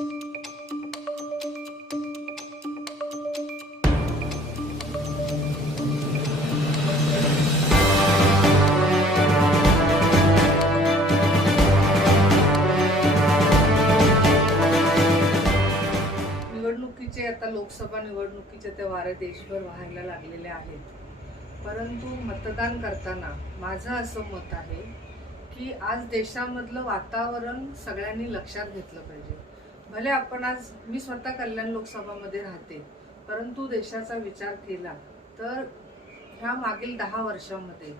निवडणुकीचे आता लोकसभा निवडणुकीचे ते वारे देशभर व्हायला लागलेले आहेत. परंतु मतदान करताना माझं असं मत आहे की आज देशामधलं वातावरण सगळ्यांनी लक्षात घेतलं पाहिजे. भले आपण आज मी स्वतः कल्याण लोकसभामध्ये राहते परंतु देशाचा विचार केला तर ह्या मागील दहा वर्षामध्ये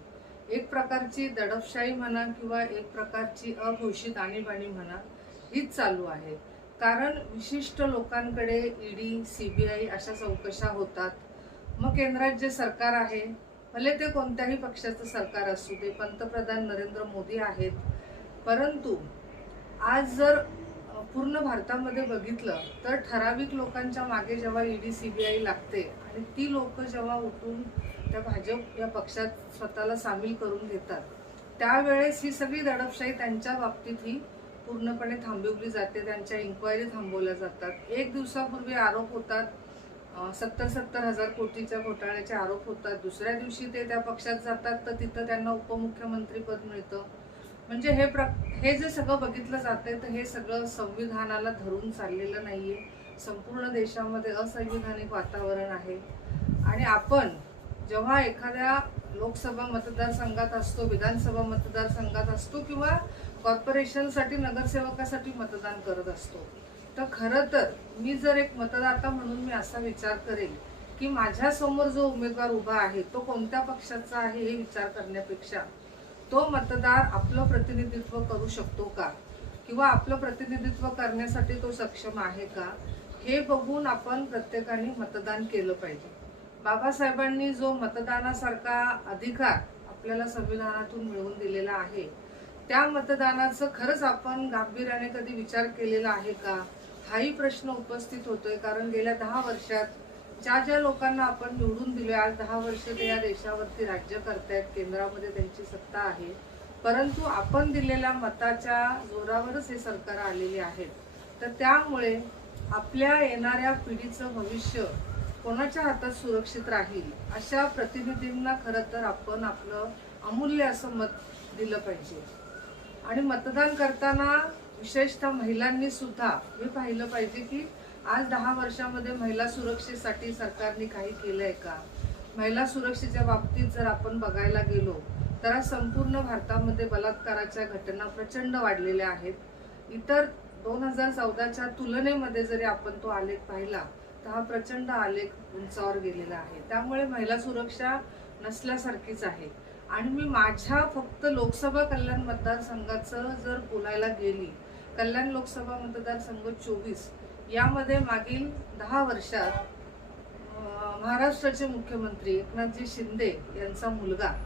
एक प्रकारची दडपशाही म्हणा किंवा एक प्रकारची अघोषित आणीबाणी म्हणा हीच चालू आहे. कारण विशिष्ट लोकांकडे ईडी आय अशा चौकशा होतात. मग केंद्रात जे सरकार आहे भले ते कोणत्याही पक्षाचं सरकार असू दे पंतप्रधान नरेंद्र मोदी आहेत परंतु आज जर पूर्ण भारतामध्ये बघितलं तर ठराविक लोकांच्या मागे जेव्हा ईडी आय लागते आणि ती लोक जेव्हा उठून त्या भाजप या पक्षात स्वतःला सामील करून घेतात त्यावेळेस ही सगळी दडपशाही त्यांच्या बाबतीत ही पूर्णपणे थांबवली जाते. त्यांच्या इन्क्वायरी थांबवल्या जातात. एक दिवसापूर्वी आरोप होतात सत्तर सत्तर हजार कोटीच्या घोटाळ्याचे आरोप होतात. दुसऱ्या दिवशी ते त्या पक्षात जातात तर तिथं त्यांना उपमुख्यमंत्री पद मिळतं. म्हणजे हे प्र हे जे सगळं बघितलं जातंय तर हे सगळं संविधानाला धरून चाललेलं नाहीये. संपूर्ण देशामध्ये असंविधानिक वातावरण आहे. आणि आपण जेव्हा एखाद्या लोकसभा मतदारसंघात असतो विधानसभा मतदारसंघात असतो किंवा कॉर्पोरेशनसाठी नगरसेवकासाठी मतदान करत असतो तर खरं तर मी जर एक मतदाता म्हणून मी असा विचार करेल की माझ्यासमोर जो उमेदवार उभा आहे तो कोणत्या पक्षाचा आहे हे विचार करण्यापेक्षा तो मतदार आपलं प्रतिनिधित्व करू शकतो का? किंवा आपलं प्रतिनिधित्व करण्यासाठी तो सक्षम आहे का? हे बघून आपण प्रत्येकाने मतदान केलं पाहिजे. बाबासाहेबांनी जो मतदानासारखा अधिकार आपल्याला संविधानातून मिळवून दिलेला आहे त्या मतदानाचं खरंच आपण गांभीर्याने कधी विचार केलेला आहे का? हाही प्रश्न उपस्थित होतोय कारण गेल्या दहा वर्षात ज्या ज्या लोकांना आपण निवडून दिले आज दहा वर्ष ते या देशावरती राज्य करतायत केंद्रामध्ये त्यांची सत्ता आहे परंतु आपण दिलेल्या मताच्या जोरावरच हे सरकार आलेले आहेत. तर त्यामुळे आपल्या येणाऱ्या पिढीचं भविष्य कोणाच्या हातात सुरक्षित राहील अशा प्रतिनिधींना खरं तर आपण आपलं अमूल्य असं मत दिलं पाहिजे. आणि मतदान करताना विशेषतः महिलांनी सुद्धा हे पाहिलं पाहिजे की आज दहा वर्षामध्ये महिला सुरक्षेसाठी सरकारने काही केलंय का? महिला सुरक्षेच्या बाबतीत जर आपण बघायला गेलो तर आज संपूर्ण भारतामध्ये बलात्काराच्या घटना प्रचंड वाढलेल्या आहेत. इतर दोन हजार चौदाच्या तुलनेमध्ये जरी आपण तो आलेख पाहिला तर हा प्रचंड आलेख उंचावर गेलेला आहे. त्यामुळे महिला सुरक्षा नसल्यासारखीच आहे. आणि मी माझ्या फक्त लोकसभा कल्याण मतदारसंघाचं जर बोलायला गेली कल्याण लोकसभा मतदारसंघ चोवीस यामध्ये मागील दहा वर्षात महाराष्ट्राचे मुख्यमंत्री एकनाथजी शिंदे यांचा मुलगा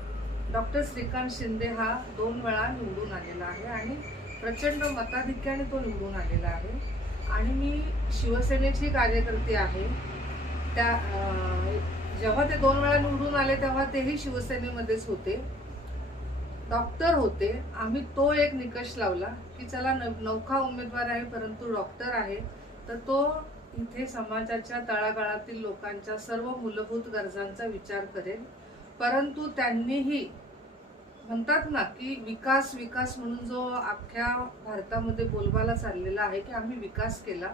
डॉक्टर श्रीकांत शिंदे हा दोन वेळा निवडून आलेला आहे आणि प्रचंड मताधिक्याने तो निवडून आलेला आहे. आणि मी शिवसेनेची कार्यकर्ती आहे. त्या जेव्हा ते दोन वेळा निवडून आले तेव्हा तेही शिवसेनेमध्येच होते. डॉक्टर होते. आम्ही तो एक निकष लावला की चला न- नौखा उमेदवार आहे परंतु डॉक्टर आहे. तर तो इथे समाजाच्या तळागाळातील लोकांच्या सर्व मूलभूत गरजांचा विचार करेल. परंतु त्यांनीही म्हणतात ना की विकास विकास म्हणून जो अख्ख्या भारतामध्ये बोलबाला चाललेला आहे की आम्ही विकास केला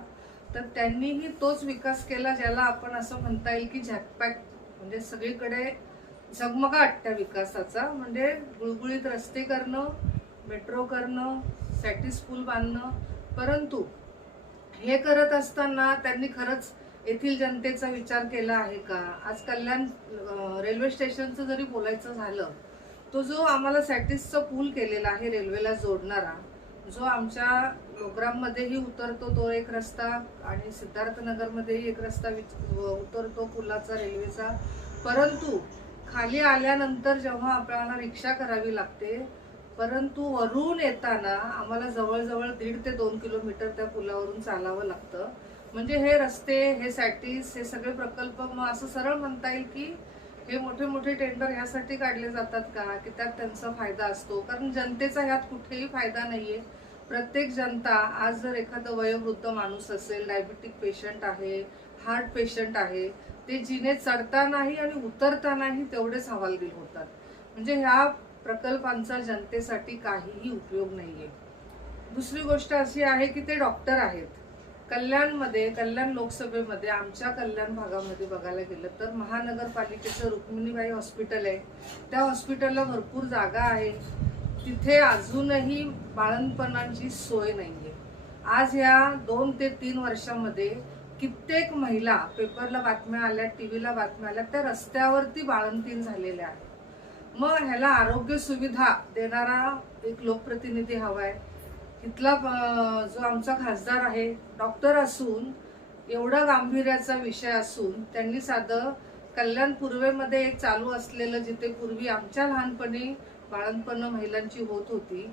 तर त्यांनीही तोच विकास केला ज्याला आपण असं म्हणता येईल की झॅकपॅक म्हणजे सगळीकडे झगमगाट त्या विकासाचा. म्हणजे गुळगुळीत रस्ते करणं मेट्रो करणं सॅटिस पूल बांधणं परंतु हे करत असताना त्यांनी खरंच येथील जनतेचा विचार केला आहे का? आज कल्याण रेल्वे स्टेशनचं जरी बोलायचं झालं तो जो आम्हाला सॅटिसचा पूल केलेला आहे रेल्वेला जोडणारा जो आमच्या प्रोग्राममध्येही उतरतो तो एक रस्ता आणि सिद्धार्थनगरमध्येही एक रस्ता विच- उतरतो पुलाचा रेल्वेचा. परंतु खाली आल्यानंतर जेव्हा आपल्याला रिक्षा करावी लागते परंतु वरून येताना आम्हाला जवळजवळ दीड ते दोन किलोमीटर त्या पुलावरून चालावं लागतं. म्हणजे हे रस्ते हे सॅटीस हे सगळे प्रकल्प मग असं सरळ म्हणता येईल की हे मोठे मोठे टेंडर ह्यासाठी काढले जातात का? की त्यात त्यांचा फायदा असतो. कारण जनतेचा ह्यात कुठेही फायदा नाहीये. प्रत्येक जनता आज जर एखादं वयोवृद्ध माणूस असेल डायबिटिक पेशंट आहे हार्ट पेशंट आहे ते जिने चढतानाही आणि उतरतानाही तेवढेच हवालदिल होतात. म्हणजे ह्या प्रकल्पांचा जनतेसाठी काहीही उपयोग नाही आहे दुसरी गोष्ट अशी आहे की ते डॉक्टर आहेत. कल्याणमध्ये कल्याण लोकसभेमध्ये आमच्या कल्याण भागामध्ये बघायला गेलं तर महानगरपालिकेचं रुक्मिणीबाई हॉस्पिटल आहे. त्या हॉस्पिटलला भरपूर जागा आहे. तिथे अजूनही बाळणपणाची सोय नाही आहे आज ह्या दोन ते तीन वर्षामध्ये कित्येक महिला पेपरला बातम्या आल्या टीव्हीला बातम्या आल्या त्या रस्त्यावरती बाळंतीण झालेल्या आहेत. मग ह्याला आरोग्य सुविधा देणारा एक लोकप्रतिनिधी हवाय. आहे तिथला जो आमचा खासदार आहे डॉक्टर असून एवढा गांभीर्याचा विषय असून त्यांनी साधं कल्याण पूर्वेमध्ये एक चालू असलेलं जिथे पूर्वी आमच्या लहानपणी बाळणपण महिलांची होत होती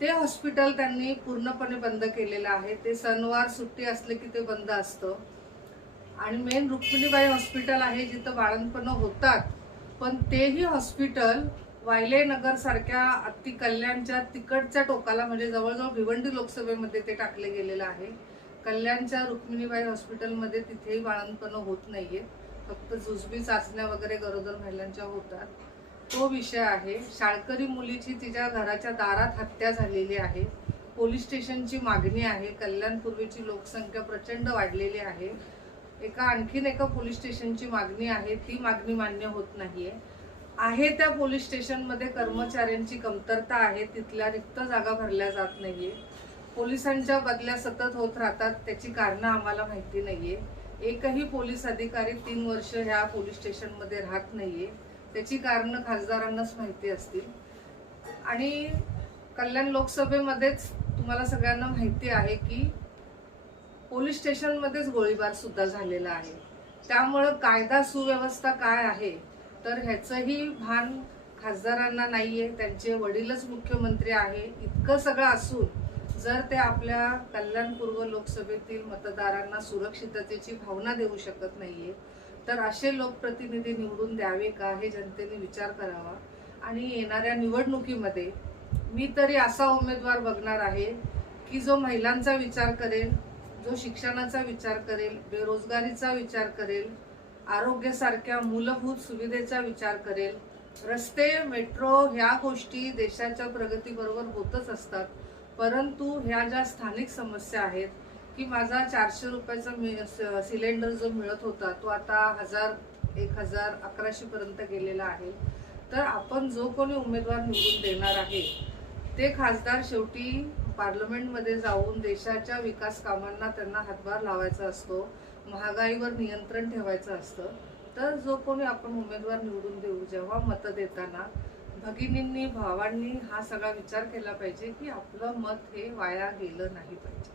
ते हॉस्पिटल त्यांनी पूर्णपणे बंद केलेलं आहे. ते सणवार सुट्टी असले की ते बंद असतं. आणि मेन रुक्मिणीबाई हॉस्पिटल आहे जिथं बाळणपण होतात. पण तेही हॉस्पिटल वायले नगर सारख्या अति कल्याणच्या तिकडच्या टोकाला म्हणजे जवळजवळ भिवंडी लोकसभेमध्ये ते टाकले गेलेलं आहे. कल्याणच्या रुक्मिणीबाई हॉस्पिटलमध्ये तिथेही बाळंतपणं होत नाहीये. फक्त जुजबी चाचण्या वगैरे गरोदर महिलांच्या होतात. तो विषय आहे. शाळकरी मुलीची तिच्या घराच्या दारात हत्या झालेली आहे. पोलीस स्टेशनची मागणी आहे. कल्याणपूर्वीची लोकसंख्या प्रचंड वाढलेली आहे. एका आणखीन एका पोलीस स्टेशनची मागणी आहे. ती मागणी मान्य होत नाहीये. आहे त्या पोलीस स्टेशनमध्ये कर्मचाऱ्यांची कमतरता आहे. तिथल्या रिक्त जागा भरल्या जात नाहीये. पोलिसांच्या बदल्या सतत होत राहतात. त्याची कारणं आम्हाला माहिती नाहीये. एकही पोलीस अधिकारी तीन वर्ष ह्या पोलीस स्टेशनमध्ये राहत नाहीये. त्याची कारणं खासदारांनाच माहिती असतील. आणि कल्याण लोकसभेमध्येच तुम्हाला सगळ्यांना माहिती आहे की पोलीस स्टेशनमध्येच गोळीबार सुद्धा झालेला आहे. त्यामुळं कायदा सुव्यवस्था काय आहे तर ह्याचंही भान खासदारांना नाही आहे त्यांचे वडीलच मुख्यमंत्री आहे. इतकं सगळं असून जर ते आपल्या कल्याणपूर्व लोकसभेतील मतदारांना सुरक्षिततेची भावना देऊ शकत नाहीये तर असे लोकप्रतिनिधी निवडून द्यावे का हे जनतेने विचार करावा. आणि येणाऱ्या निवडणुकीमध्ये मी तरी असा उमेदवार बघणार आहे की जो महिलांचा विचार करेल जो शिक्षणाचा विचार करेल बेरोजगारीचा विचार करेल आरोग्यासारख्या मूलभूत सुविधेचा विचार करेल रस्ते मेट्रो ह्या गोष्टी देशाच्या प्रगतीबरोबर होतच असतात. परंतु ह्या ज्या स्थानिक समस्या आहेत की माझा चारशे रुपयाचा मि- स- सिलेंडर जो मिळत होता तो आता हजार एक हजार अकराशे पर्यंत गेलेला आहे. तर आपण जो कोणी उमेदवार निवडून देणार आहे ते खासदार शेवटी पार्लमेंटमध्ये जाऊन देशाच्या विकास कामांना त्यांना हातभार लावायचा असतो महागाईवर नियंत्रण ठेवायचं असतं तर जो कोणी आपण उमेदवार निवडून देऊ जेव्हा मतं देताना भगिनींनी भावांनी हा सगळा विचार केला पाहिजे की आपलं मत हे वाया गेलं नाही पाहिजे.